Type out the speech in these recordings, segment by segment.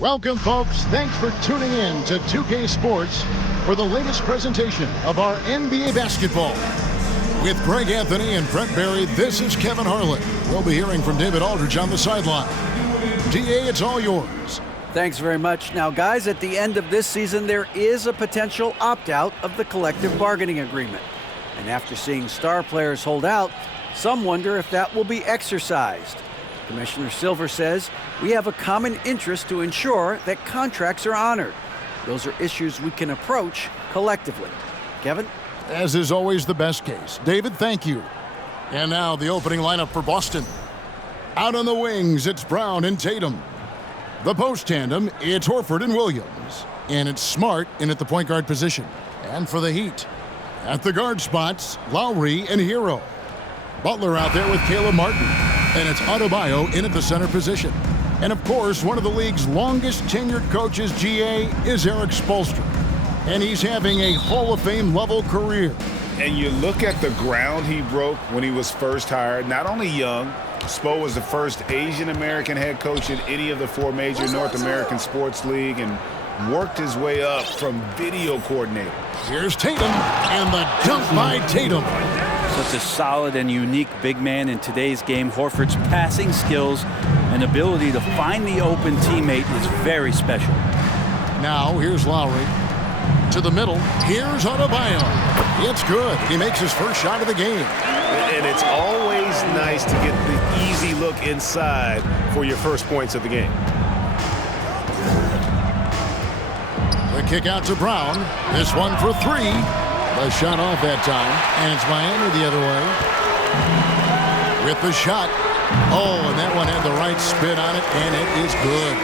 Welcome, folks. Thanks for tuning in to 2K Sports for the latest presentation of our NBA basketball. With Greg Anthony and Brett Barry, this is Kevin Harlan. We'll be hearing from David Aldridge on the sideline. DA, it's all yours. Thanks very much. Now, guys, at the end of this season, there is a potential opt-out of the collective bargaining agreement. And after seeing star players hold out, some wonder if that will be exercised. Commissioner Silver says we have a common interest to ensure that contracts are honored. Those are issues we can approach collectively. Kevin? As is always the best case. David, thank you. And now the opening lineup for Boston. Out on the wings, it's Brown and Tatum. The post tandem, it's Horford and Williams. And it's Smart in at the point guard position. And for the Heat, at the guard spots, Lowry and Hero. Butler out there with Caleb Martin. And it's Adebayo in at the center position. And of course, one of the league's longest tenured coaches, GA, is Eric Spoelstra. And he's having a Hall of Fame level career. And you look at the ground he broke when he was first hired. Not only young, Spo was the first Asian American head coach in any of the four major North American sports league and worked his way up from video coordinator. Here's Tatum, and the dunk by Tatum. Such a solid and unique big man in today's game. Horford's passing skills and ability to find the open teammate is very special. Now, here's Lowry. To the middle, here's Adebayo. It's good. He makes his first shot of the game. And it's always nice to get the easy look inside for your first points of the game. The kick out to Brown. This one for three. The shot off that time, and it's Miami the other way. With the shot. Oh, and that one had the right spin on it, and it is good.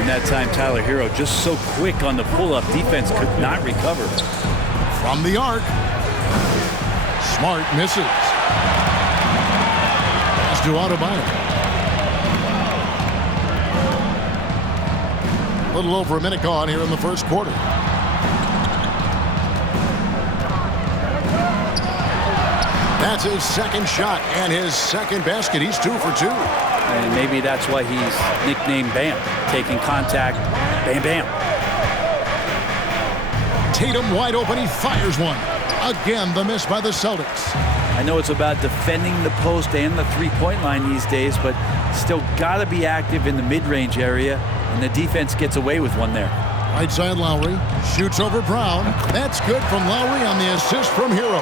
And that time, Tyler Hero just so quick on the pull-up. Defense could not recover. From the arc. Smart misses. Pass to Adebayo. A little over a minute gone here in the first quarter. That's his second shot and his second basket. He's 2 for 2. And maybe that's why he's nicknamed Bam. Taking contact, bam, bam. Tatum wide open. He fires one. Again, the miss by the Celtics. I know it's about defending the post and the three-point line these days, but still got to be active in the mid-range area, and the defense gets away with one there. Right side Lowry. Shoots over Brown. That's good from Lowry on the assist from Hero.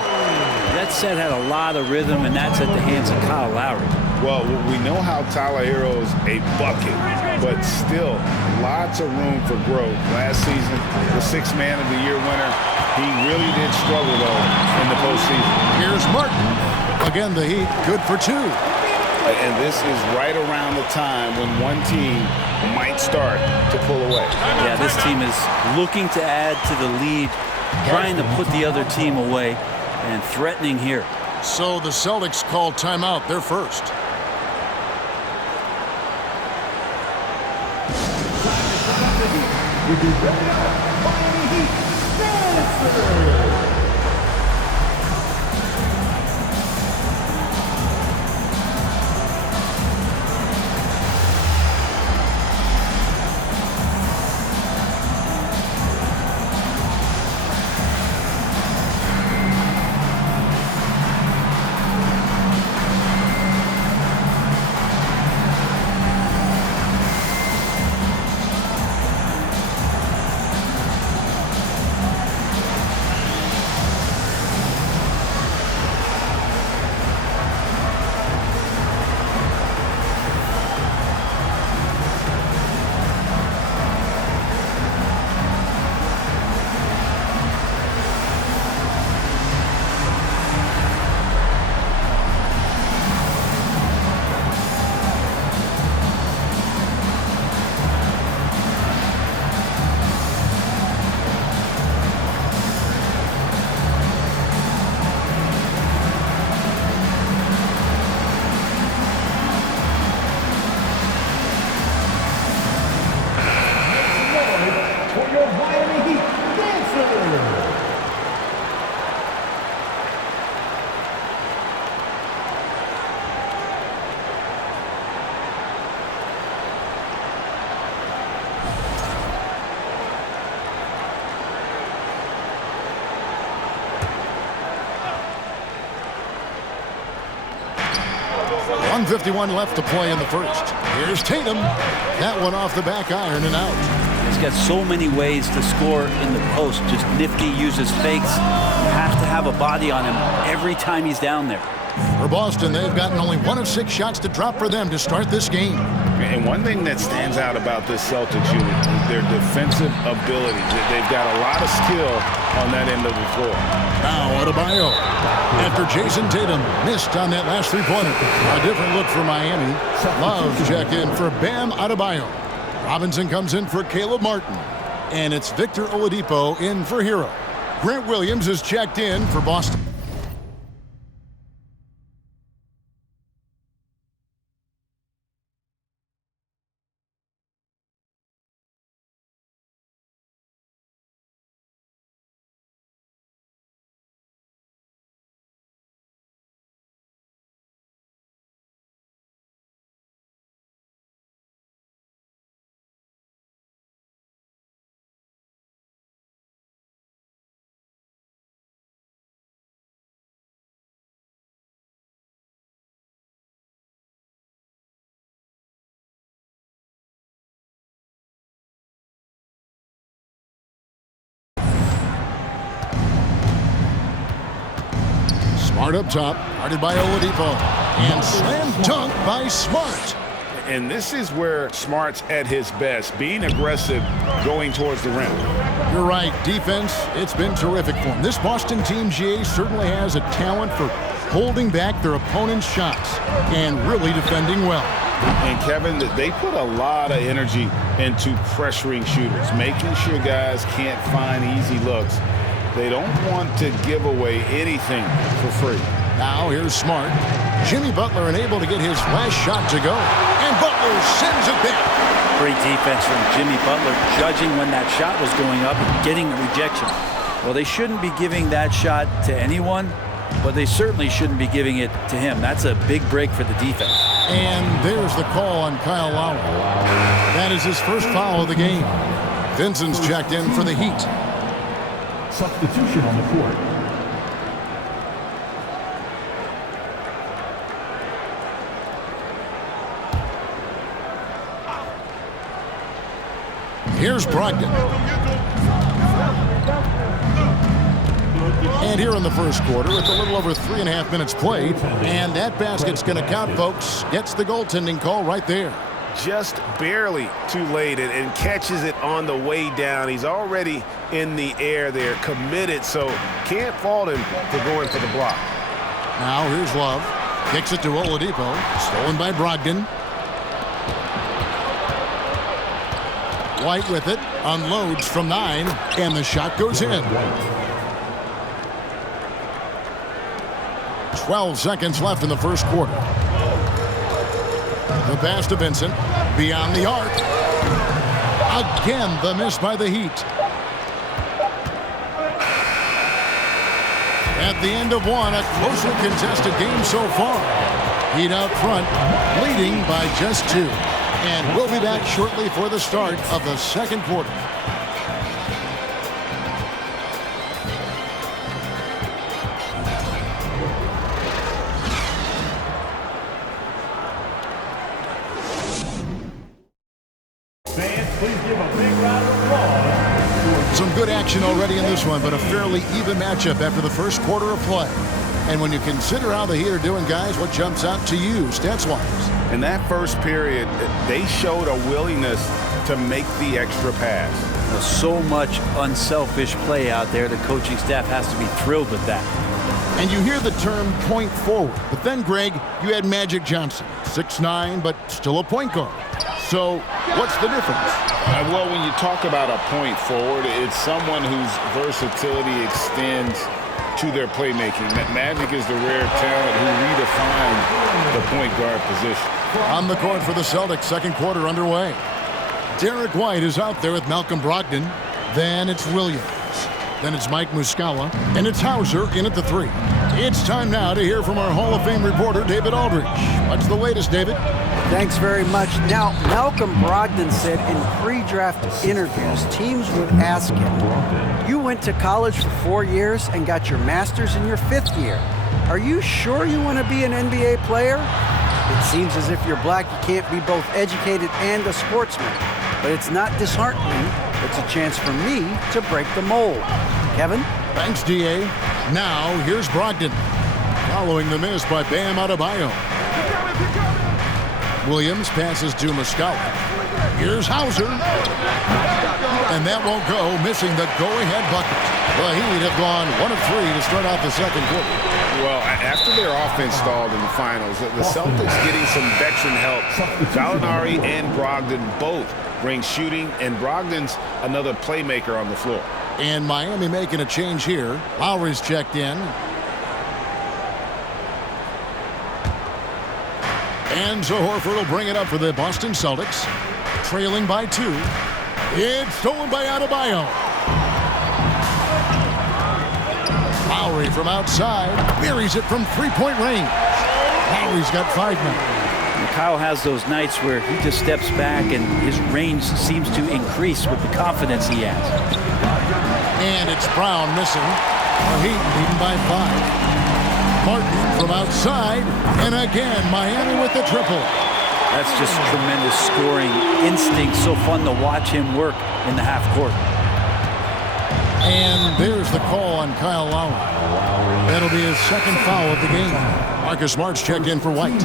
That set had a lot of rhythm, and that's at the hands of Kyle Lowry. Well, we know how Tyler Hero's a bucket, but still lots of room for growth. Last season, the Sixth Man of the Year winner, he really did struggle, though, in the postseason. Here's Martin. Again, the Heat, good for 2. And this is right around the time when one team might start to pull away. Yeah, this team is looking to add to the lead, trying to put the other team away, and threatening here. So the Celtics call timeout. They're first. 1:51 left to play in the first. Here's Tatum. That one off the back iron and out. He's got so many ways to score in the post. Just nifty, uses fakes. You have to have a body on him every time he's down there. For Boston, they've gotten only 1 of 6 shots to drop for them to start this game. And one thing that stands out about this Celtics unit is their defensive ability. They've got a lot of skill on that end of the floor. Now Adebayo. After Jason Tatum missed on that last three-pointer. A different look for Miami. Love check in for Bam Adebayo. Robinson comes in for Caleb Martin. And it's Victor Oladipo in for Hero. Grant Williams is checked in for Boston. Smart up top, guarded by Oladipo, and slam dunk by Smart. And this is where Smart's at his best, being aggressive, going towards the rim. You're right, defense, it's been terrific for him. This Boston team, GA, certainly has a talent for holding back their opponent's shots and really defending well. And Kevin, they put a lot of energy into pressuring shooters, making sure guys can't find easy looks. They don't want to give away anything for free. Now here's Smart. Jimmy Butler unable to get his last shot to go. And Butler sends it back. Great defense from Jimmy Butler, judging when that shot was going up and getting the rejection. Well, they shouldn't be giving that shot to anyone, but they certainly shouldn't be giving it to him. That's a big break for the defense. And there's the call on Kyle Lowry. That is his first foul of the game. Vincent's checked in for the Heat. Substitution on the court. Here's Brogdon. And here in the first quarter, it's a little over 3.5 minutes played. And that basket's going to count, folks. Gets the goaltending call right there. Just barely too late and catches it on the way down. He's already in the air there, committed, so can't fault him for going for the block. Now here's Love. Kicks it to Oladipo. Stolen by Brogdon. White with it. Unloads from 9. And the shot goes in. 12 seconds left in the first quarter. The pass to Vincent. Beyond the arc. Again, the miss by the Heat. At the end of one, a closely contested game so far. Heat out front, leading by just 2. And we'll be back shortly for the start of the second quarter. Some good action already in this one, but a fairly even matchup after the first quarter of play. And when you consider how the Heat are doing, guys, what jumps out to you, stats-wise? In that first period, they showed a willingness to make the extra pass. So much unselfish play out there. The coaching staff has to be thrilled with that. And you hear the term point forward. But then, Greg, you had Magic Johnson, 6'9", but still a point guard. So what's the difference? Well, when you talk about a point forward, it's someone whose versatility extends to their playmaking. Magic is the rare talent who redefined the point guard position. On the court for the Celtics, second quarter underway. Derek White is out there with Malcolm Brogdon. Then it's Williams. Then it's Mike Muscala. And it's Hauser in at the 3. It's time now to hear from our Hall of Fame reporter, David Aldridge. What's the latest, David? Thanks very much. Now, Malcolm Brogdon said in pre-draft interviews, teams would ask him, you went to college for 4 years and got your master's in your 5th year. Are you sure you want to be an NBA player? It seems as if you're black, you can't be both educated and a sportsman. But it's not disheartening. It's a chance for me to break the mold. Kevin? Thanks, D.A. Now, here's Brogdon. Following the miss by Bam Adebayo. Williams passes to Muscala. Here's Hauser. And that won't go, missing the go-ahead bucket. The Heat have gone 1 of 3 to start out the second quarter. Well, after their offense stalled in the finals, the Celtics getting some veteran help. Gallinari and Brogdon both bring shooting, and Brogdon's another playmaker on the floor. And Miami making a change here. Lowry's checked in. And so Horford will bring it up for the Boston Celtics. Trailing by 2. It's stolen by Adebayo. Lowry from outside. Buries it from three-point range. Lowry's got 5 now. Kyle has those nights where he just steps back and his range seems to increase with the confidence he has. And it's Brown missing. The Heat leading by 5. Martin from outside. And again, Miami with the triple. That's just tremendous scoring instinct. So fun to watch him work in the half court. And there's the call on Kyle Lowry. That'll be his second foul of the game. Marcus Smart's checked in for White.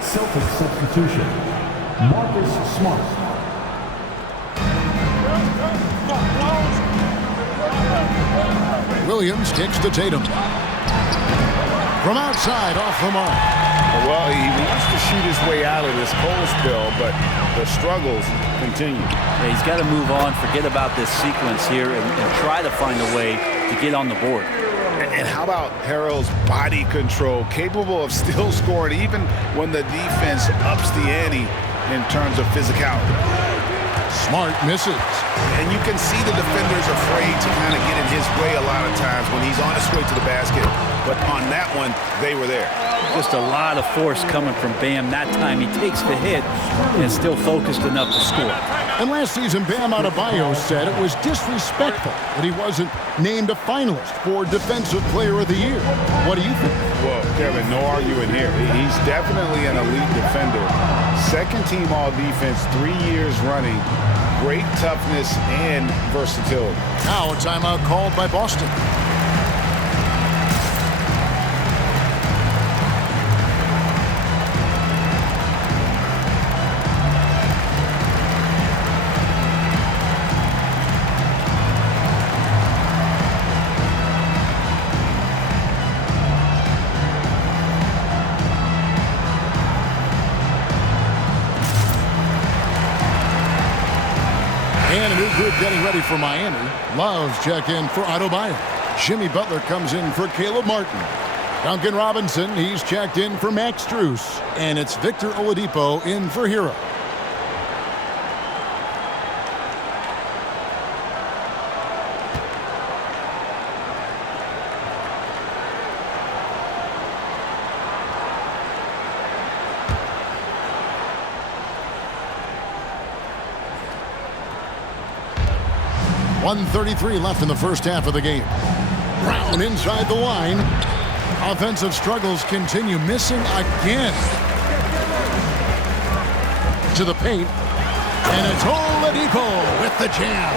Celtics substitution. Marcus Smart. Williams kicks to Tatum. From outside, off the mark. Well, he wants to shoot his way out of this cold spell, but the struggles continue. Yeah, he's got to move on, forget about this sequence here, and try to find a way to get on the board. And how about Harrell's body control, capable of still scoring even when the defense ups the ante in terms of physicality. Smart misses. And you can see the defenders afraid to kind of get in his way a lot of times when he's on his way to the basket. But on that one, they were there. Just a lot of force coming from Bam. That time he takes the hit and still focused enough to score. And last season, Bam Adebayo said it was disrespectful that he wasn't named a finalist for Defensive Player of the Year. What do you think? Well, Kevin, no arguing here. He's definitely an elite defender. Second team all-defense 3 years running. Great toughness and versatility. Now a timeout called by Boston. And a new group getting ready for Miami. Love's check in for Adebayo. Jimmy Butler comes in for Caleb Martin. Duncan Robinson, he's checked in for Max Strus. And it's Victor Oladipo in for Hero. .133 left in the first half of the game. Brown inside the line. Offensive struggles continue, missing again. To the paint. And it's Oladipo with the jam.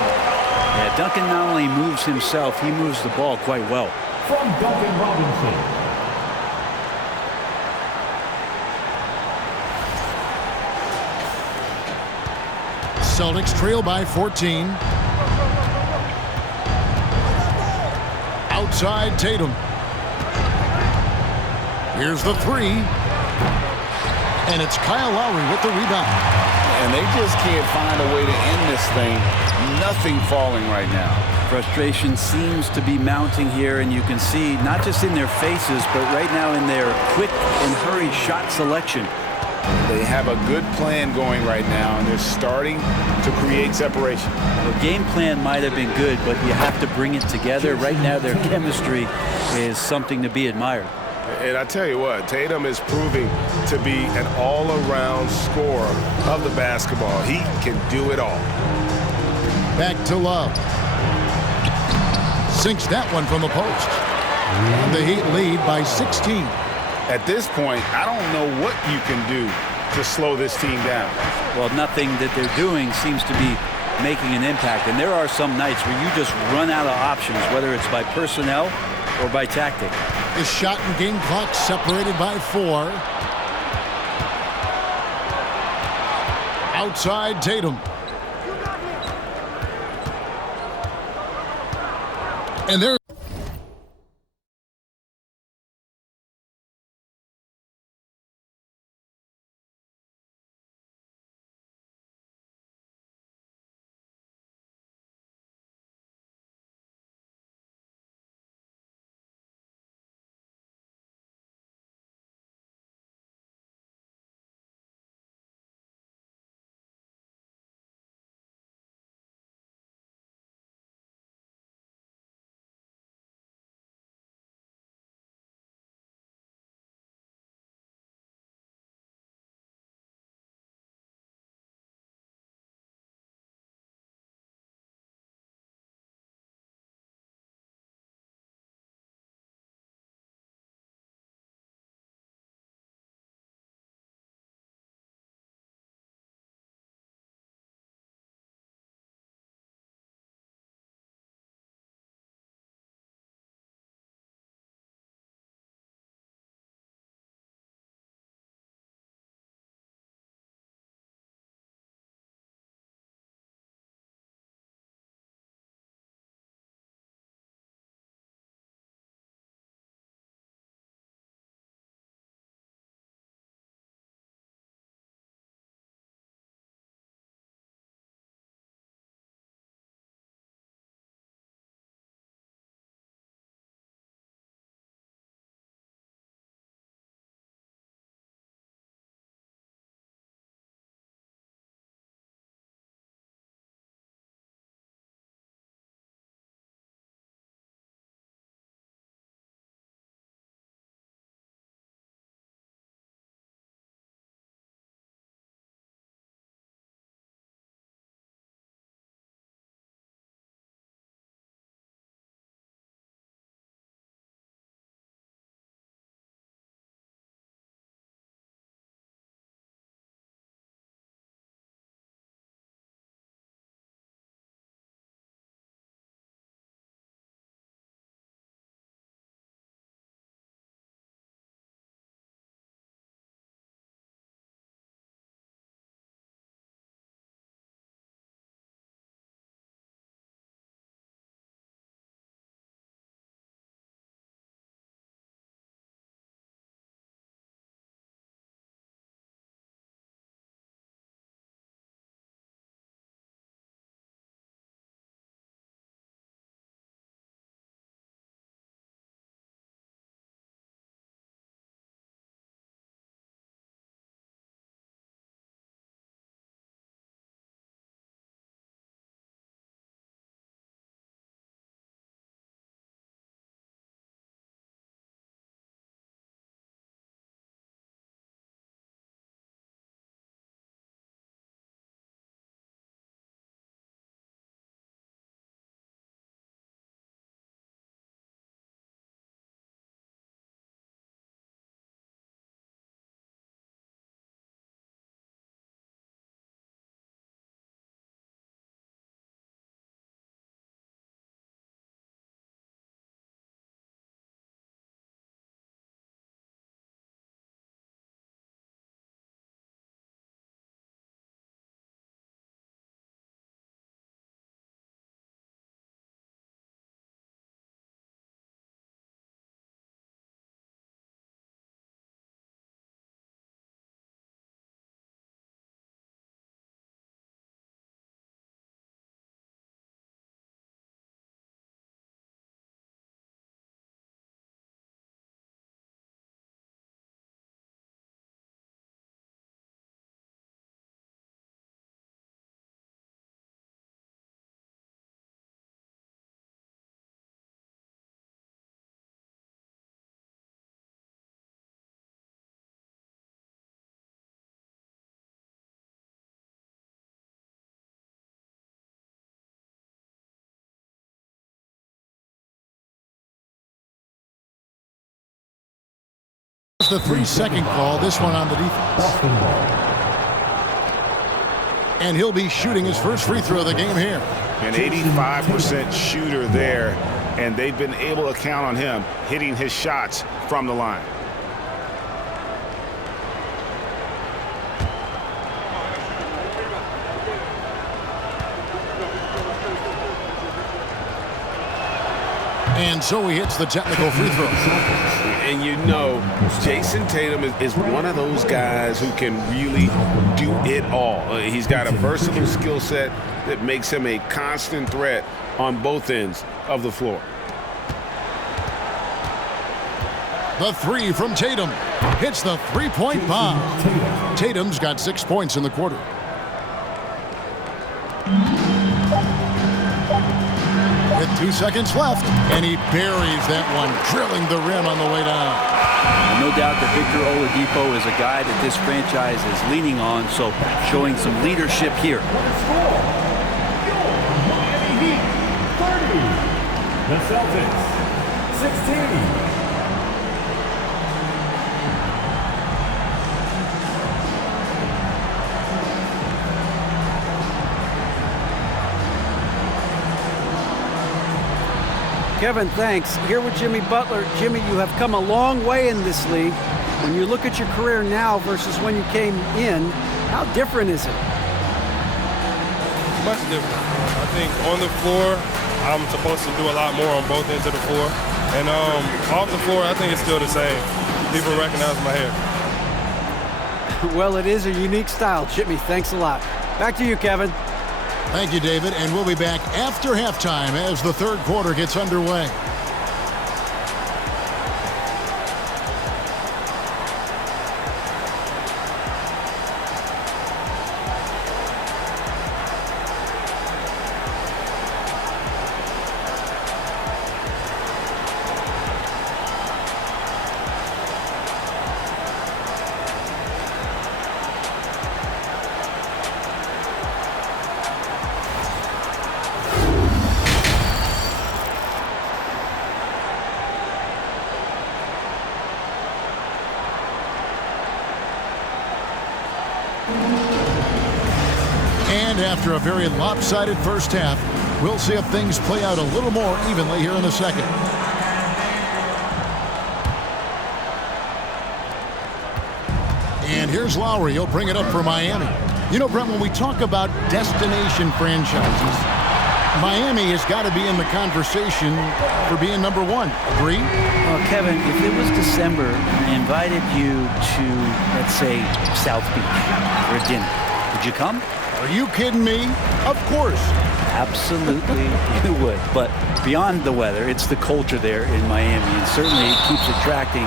Yeah, Duncan not only moves himself, he moves the ball quite well. From Duncan Robinson. Celtics trail by 14. Outside Tatum. Here's the 3. And it's Kyle Lowry with the rebound. And they just can't find a way to end this thing. Nothing falling right now. Frustration seems to be mounting here, and you can see not just in their faces, but right now in their quick and hurried shot selection. They have a good plan going right now, and they're starting to create separation. The game plan might have been good, but you have to bring it together. Right now, their chemistry is something to be admired. And I tell you what, Tatum is proving to be an all-around scorer of the basketball. He can do it all. Back to Love. Sinks that one from the post. And the Heat lead by 16. At this point, I don't know what you can do to slow this team down. Well, nothing that they're doing seems to be making an impact. And there are some nights where you just run out of options, whether it's by personnel or by tactic. The shot and game clock separated by 4. Outside Tatum. And there It's the 3-second call, this one on the defense. And he'll be shooting his first free throw of the game here. An 85% shooter there, and they've been able to count on him hitting his shots from the line. And so he hits the technical free throw. And you know, Jason Tatum is one of those guys who can really do it all. He's got a versatile skill set that makes him a constant threat on both ends of the floor. The three from Tatum hits the three-point bomb. Tatum's got 6 points in the quarter. With 2 seconds left, and he buries that one, drilling the rim on the way down. No doubt that Victor Oladipo is a guy that this franchise is leaning on, so showing some leadership here. The Celtics, 16. Kevin, thanks. Here with Jimmy Butler. Jimmy, you have come a long way in this league. When you look at your career now versus when you came in, how different is it? Much different. I think on the floor, I'm supposed to do a lot more on both ends of the floor. And off the floor, I think it's still the same. People recognize my hair. Well, it is a unique style, Jimmy. Thanks a lot. Back to you, Kevin. Thank you, David, and we'll be back after halftime as the third quarter gets underway. And after a very lopsided first half, we'll see if things play out a little more evenly here in the second. And here's Lowry. He'll bring it up for Miami. You know, Brent, when we talk about destination franchises, Miami has got to be in the conversation for being number one. Agree? Well, Kevin, if it was December and I invited you to, let's say, South Beach for a dinner, would you come? Are you kidding me? Of course. Absolutely, you would. But beyond the weather, it's the culture there in Miami, and certainly it keeps attracting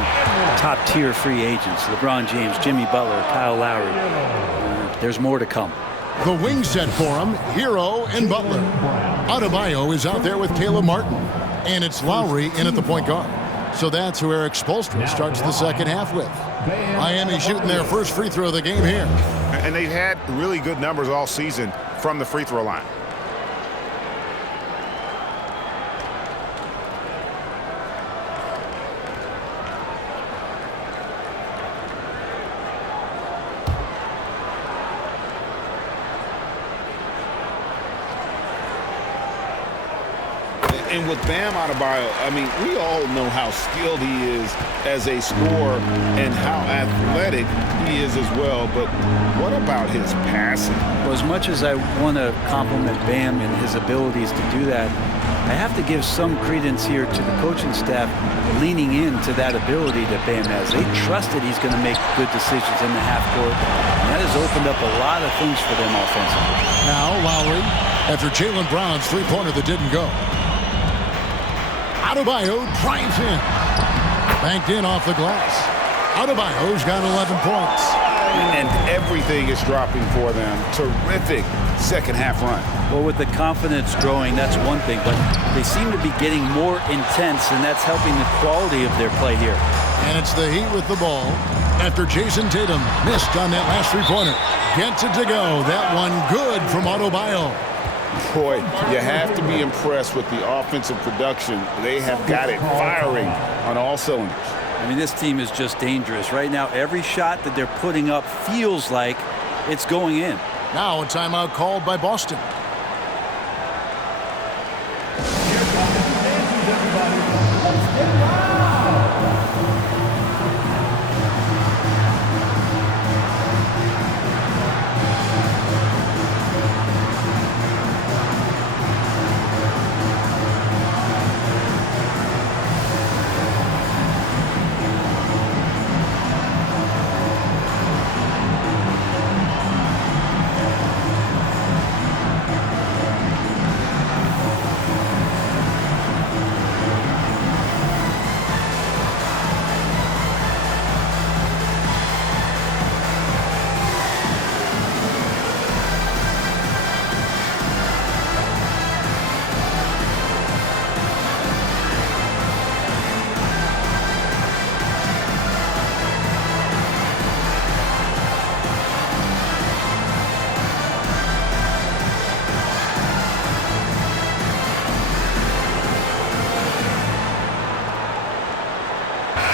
top-tier free agents. LeBron James, Jimmy Butler, Kyle Lowry. There's more to come. The wing set for him, Hero and Butler. Adebayo is out there with Caleb Martin. And it's Lowry in at the point guard. So that's who Eric Spoelstra starts the second half with. Miami shooting their first free throw of the game here. And they've had really good numbers all season from the free throw line. And with Bam Adebayo, I mean, we all know how skilled he is as a scorer and how athletic he is as well. But what about his passing? Well, as much as I want to compliment Bam and his abilities to do that, I have to give some credence here to the coaching staff leaning into that ability that Bam has. They trust that he's going to make good decisions in the half court, and that has opened up a lot of things for them offensively. Now Lowry, after Jaylen Brown's three-pointer that didn't go. Adebayo drives in. Banked in off the glass. Adebayo's got 11 points. And everything is dropping for them. Terrific second half run. Well, with the confidence growing, that's one thing, but they seem to be getting more intense, and that's helping the quality of their play here. And it's the Heat with the ball after Jason Tatum missed on that last three-pointer. Gets it to go. That one good from Adebayo. Boy, you have to be impressed with the offensive production. They have got it firing on all cylinders. I mean, this team is just dangerous. Right now, every shot that they're putting up feels like it's going in. Now a timeout called by Boston.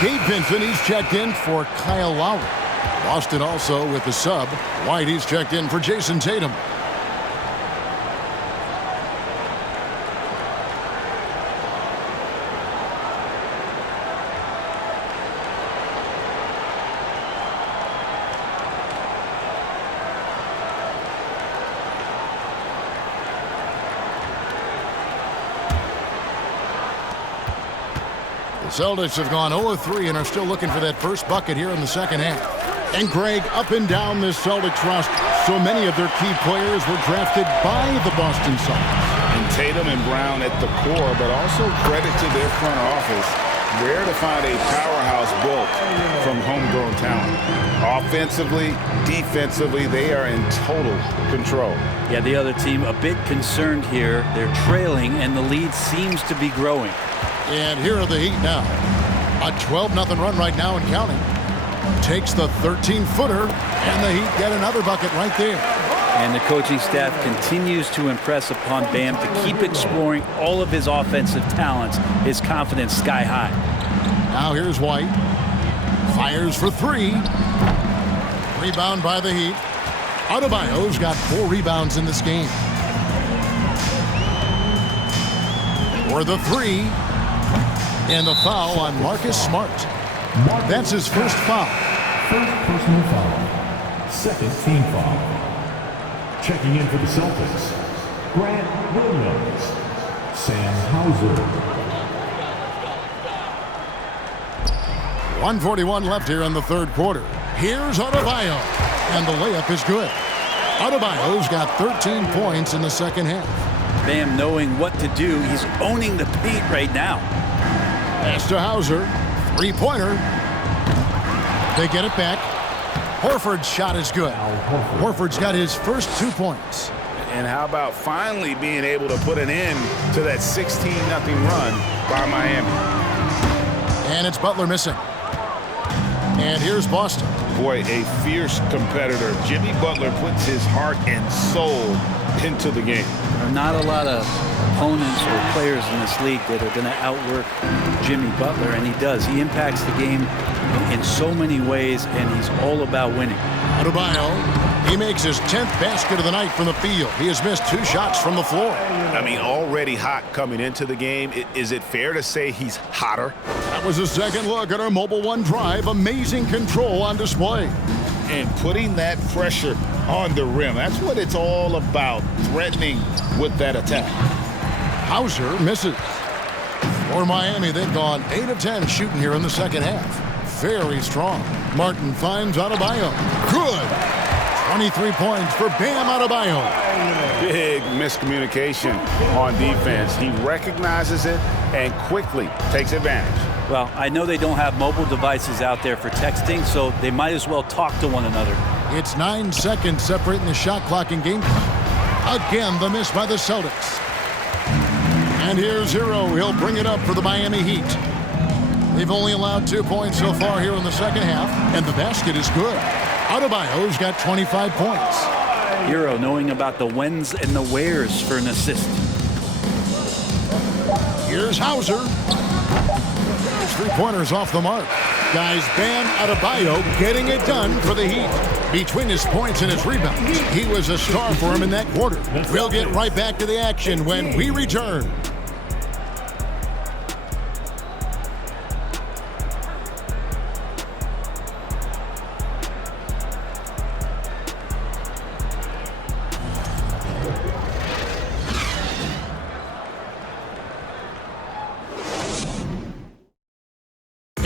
Gabe Vincent, he's checked in for Kyle Lowry. Boston also with the sub. White, he's checked in for Jason Tatum. The Celtics have gone 0-3 and are still looking for that first bucket here in the second half. And Greg, up and down this Celtics roster, so many of their key players were drafted by the Boston Celtics. And Tatum and Brown at the core, but also credit to their front office. Rare to find a powerhouse built from homegrown talent. Offensively, defensively, they are in total control. Yeah, the other team a bit concerned here. They're trailing, and the lead seems to be growing. And here are the Heat now. A 12-0 run right now and counting. Takes the 13-footer, and the Heat get another bucket right there. And the coaching staff continues to impress upon Bam to keep exploring all of his offensive talents, his confidence sky high. Now here's White. Fires for three. Rebound by the Heat. Adebayo's got 4 rebounds in this game. For the three. And the foul on Marcus Smart. That's his first foul. First personal foul. Second team foul. Checking in for the Celtics, Grant Williams, Sam Hauser. 1:41 left here in the third quarter. Here's Adebayo, and the layup is good. Adebayo's got 13 points in the second half. Bam knowing what to do. He's owning the paint right now. Pass to Hauser. Three-pointer. They get it back. Horford's shot is good. Horford's got his first 2 points. And how about finally being able to put an end to that 16-0 run by Miami. And it's Butler missing. And here's Boston. Boy, a fierce competitor. Jimmy Butler puts his heart and soul into the game. There are not a lot of opponents or players in this league that are going to outwork Jimmy Butler, and he does. He impacts the game in so many ways, and he's all about winning. Adebayo, he makes his 10th basket of the night from the field. He has missed 2 shots from the floor. I mean, already hot coming into the game. Is it fair to say he's hotter? That was a second look at our Mobile One drive. Amazing control on display. And putting that pressure on the rim. That's what it's all about, threatening with that attack. Hauser misses. For Miami, they've gone 8 of 10 shooting here in the second half. Very strong. Martin finds Adebayo. Good. 23 points for Bam Adebayo. Big miscommunication on defense. He recognizes it and quickly takes advantage. Well, I know they don't have mobile devices out there for texting, so they might as well talk to one another. It's 9 seconds separating the shot clock and game clock. Again, the miss by the Celtics. And here's Hero. He'll bring it up for the Miami Heat. They've only allowed 2 points so far here in the second half, and the basket is good. Adebayo's got 25 points. Hero knowing about the whens and the wheres for an assist. Here's Hauser. Those three-pointers off the mark. Guys, Bam Adebayo getting it done for the Heat. Between his points and his rebounds, he was a star for him in that quarter. We'll get right back to the action when we return.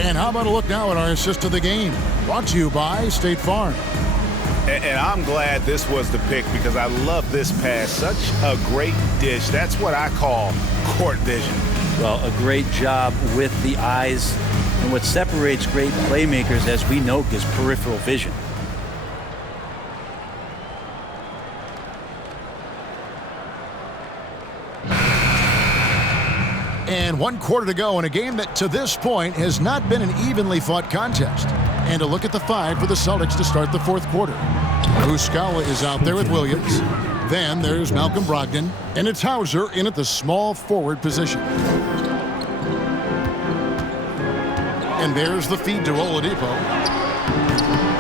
And how about a look now at our assist of the game? Brought to you by State Farm. And I'm glad this was the pick because I love this pass. Such a great dish. That's what I call court vision. Well, a great job with the eyes. And what separates great playmakers, as we know, is peripheral vision. And 1 quarter to go in a game that to this point has not been an evenly fought contest. And a look at the five for the Celtics to start the fourth quarter. Muscala is out there with Williams. Then there's Malcolm Brogdon. And it's Hauser in at the small forward position. And there's the feed to Oladipo.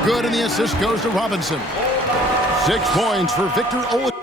Good, and the assist goes to Robinson. 6 points for Victor Oladipo.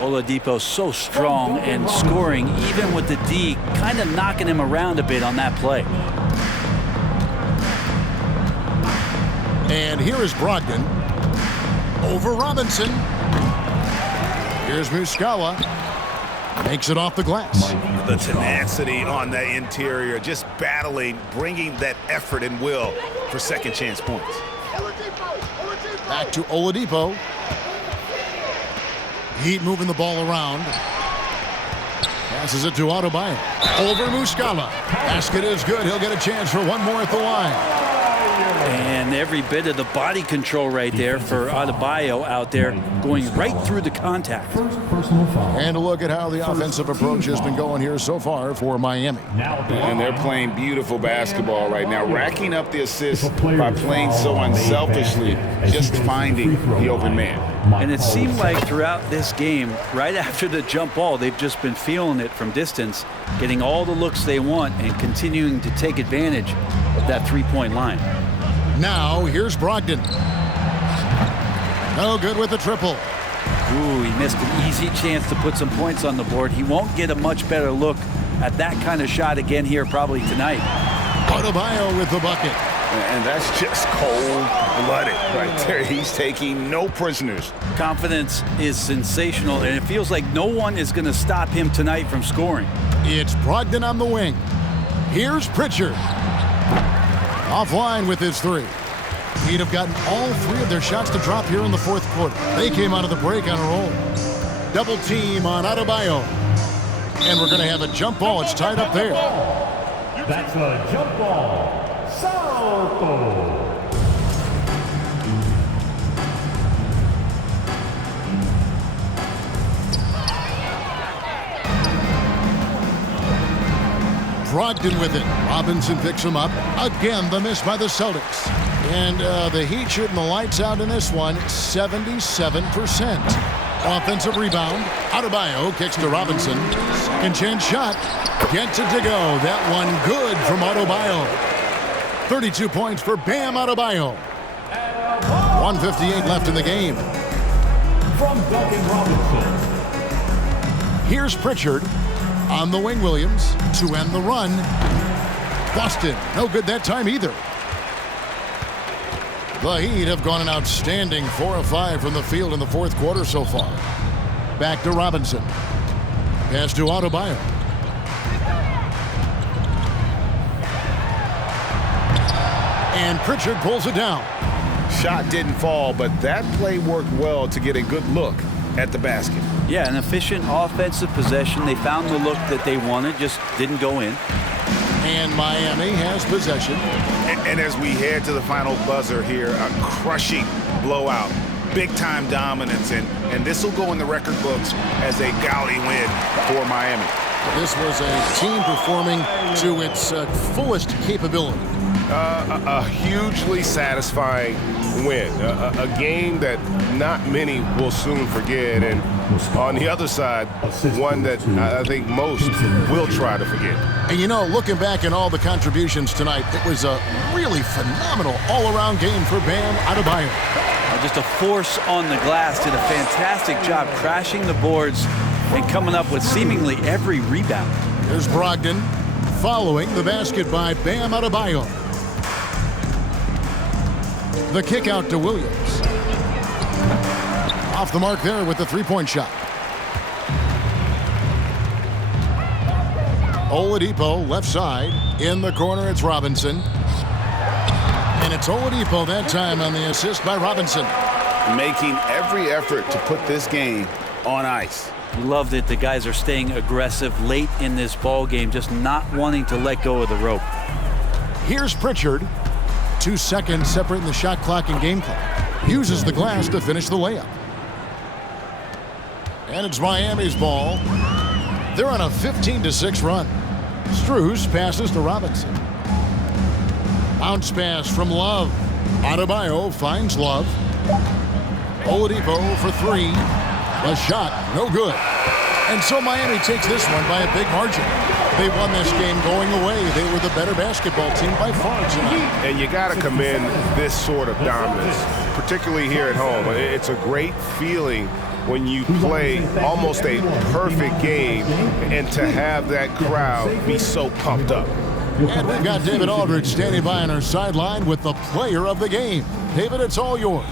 Oladipo so strong and scoring, even with the D kind of knocking him around a bit on that play. And here is Brogdon over Robinson. Here's Muscala. Makes it off the glass. The tenacity on the interior, just battling, bringing that effort and will for second chance points. Back to Oladipo. Heat moving the ball around. Passes it to Adebayo. Over Muscala. Basket is good. He'll get a chance for one more at the line. And every bit of the body control right there for Adebayo out there, going right through the contact. And a look at how the offensive approach has been going here so far for Miami. And they're playing beautiful basketball right now, racking up the assists by playing so unselfishly, just finding the open man. And it seemed like throughout this game, right after the jump ball, they've just been feeling it from distance, getting all the looks they want and continuing to take advantage of that three-point line. Now, here's Brogdon. No good with the triple. Ooh, he missed an easy chance to put some points on the board. He won't get a much better look at that kind of shot again here probably tonight. Adebayo with the bucket. And that's just cold-blooded right there. He's taking no prisoners. Confidence is sensational, and it feels like no one is going to stop him tonight from scoring. It's Brogdon on the wing. Here's Pritchard. Offline with his three. He'd have gotten all three of their shots to drop here in the fourth quarter. They came out of the break on a roll. Double team on Adebayo. And we're going to have a jump ball. It's tied up there. That's a jump ball. Salto. Brogdon with it. Robinson picks him up. Again, the miss by the Celtics. And the Heat shooting the lights out in this one, 77%. Offensive rebound. Adebayo kicks to Robinson. Second chance shot. Gets it to go. That one good from Adebayo. 32 points for Bam Adebayo. 1:58 left in the game. From Duncan Robinson. Here's Pritchard. On the wing, Williams to end the run. Boston, no good that time either. The Heat have gone an outstanding 4 of 5 from the field in the fourth quarter so far. Back to Robinson. Pass to Adebayo. And Pritchard pulls it down. Shot didn't fall, but that play worked well to get a good look at the basket. Yeah, an efficient offensive possession. They found the look that they wanted, just didn't go in. And Miami has possession. And as we head to the final buzzer here, a crushing blowout, big-time dominance, and this will go in the record books as a gaudy win for Miami. This was a team performing to its fullest capability. A hugely satisfying win, a game that not many will soon forget, and on the other side, one that I think most will try to forget. And you know, looking back at all the contributions tonight, it was a really phenomenal all-around game for Bam Adebayo. Just a force on the glass, did a fantastic job crashing the boards and coming up with seemingly every rebound. Here's Brogdon following the basket by Bam Adebayo. The kick out to Williams. Off the mark there with the three-point shot. Oladipo left side. In the corner, it's Robinson. And it's Oladipo that time on the assist by Robinson. Making every effort to put this game on ice. Love that the guys are staying aggressive late in this ball game, just not wanting to let go of the rope. Here's Pritchard. 2 seconds separating the shot clock and game clock. Uses the glass to finish the layup. And it's Miami's ball. They're on a 15-6 run. Strus passes to Robinson. Bounce pass from Love. Adebayo finds Love. Oladipo for 3. The shot, no good. And so Miami takes this one by a big margin. They won this game going away. They were the better basketball team by far tonight. And you got to commend this sort of dominance, particularly here at home. It's a great feeling when you play almost a perfect game and to have that crowd be so pumped up. And we've got David Aldridge standing by on our sideline with the player of the game. David, it's all yours.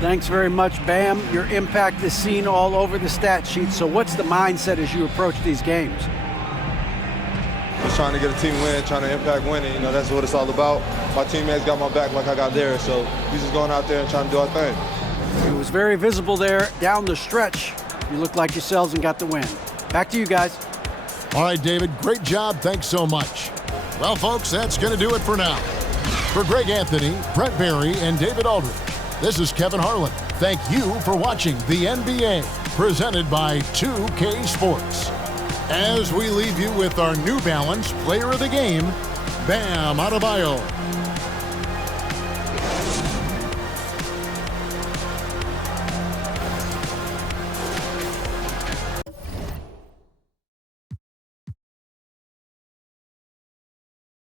Thanks very much, Bam. Your impact is seen all over the stat sheet. So what's the mindset as you approach these games? Just trying to get a team win, trying to impact winning. You know, that's what it's all about. My teammates got my back like I got theirs. So we just going out there and trying to do our thing. It was very visible there down the stretch. You looked like yourselves and got the win. Back to you guys. All right, David, great job. Thanks so much. Well, folks, that's going to do it for now. For Greg Anthony, Brett Berry, and David Aldridge, this is Kevin Harlan. Thank you for watching the NBA, presented by 2K Sports. As we leave you with our New Balance Player of the Game, Bam Adebayo.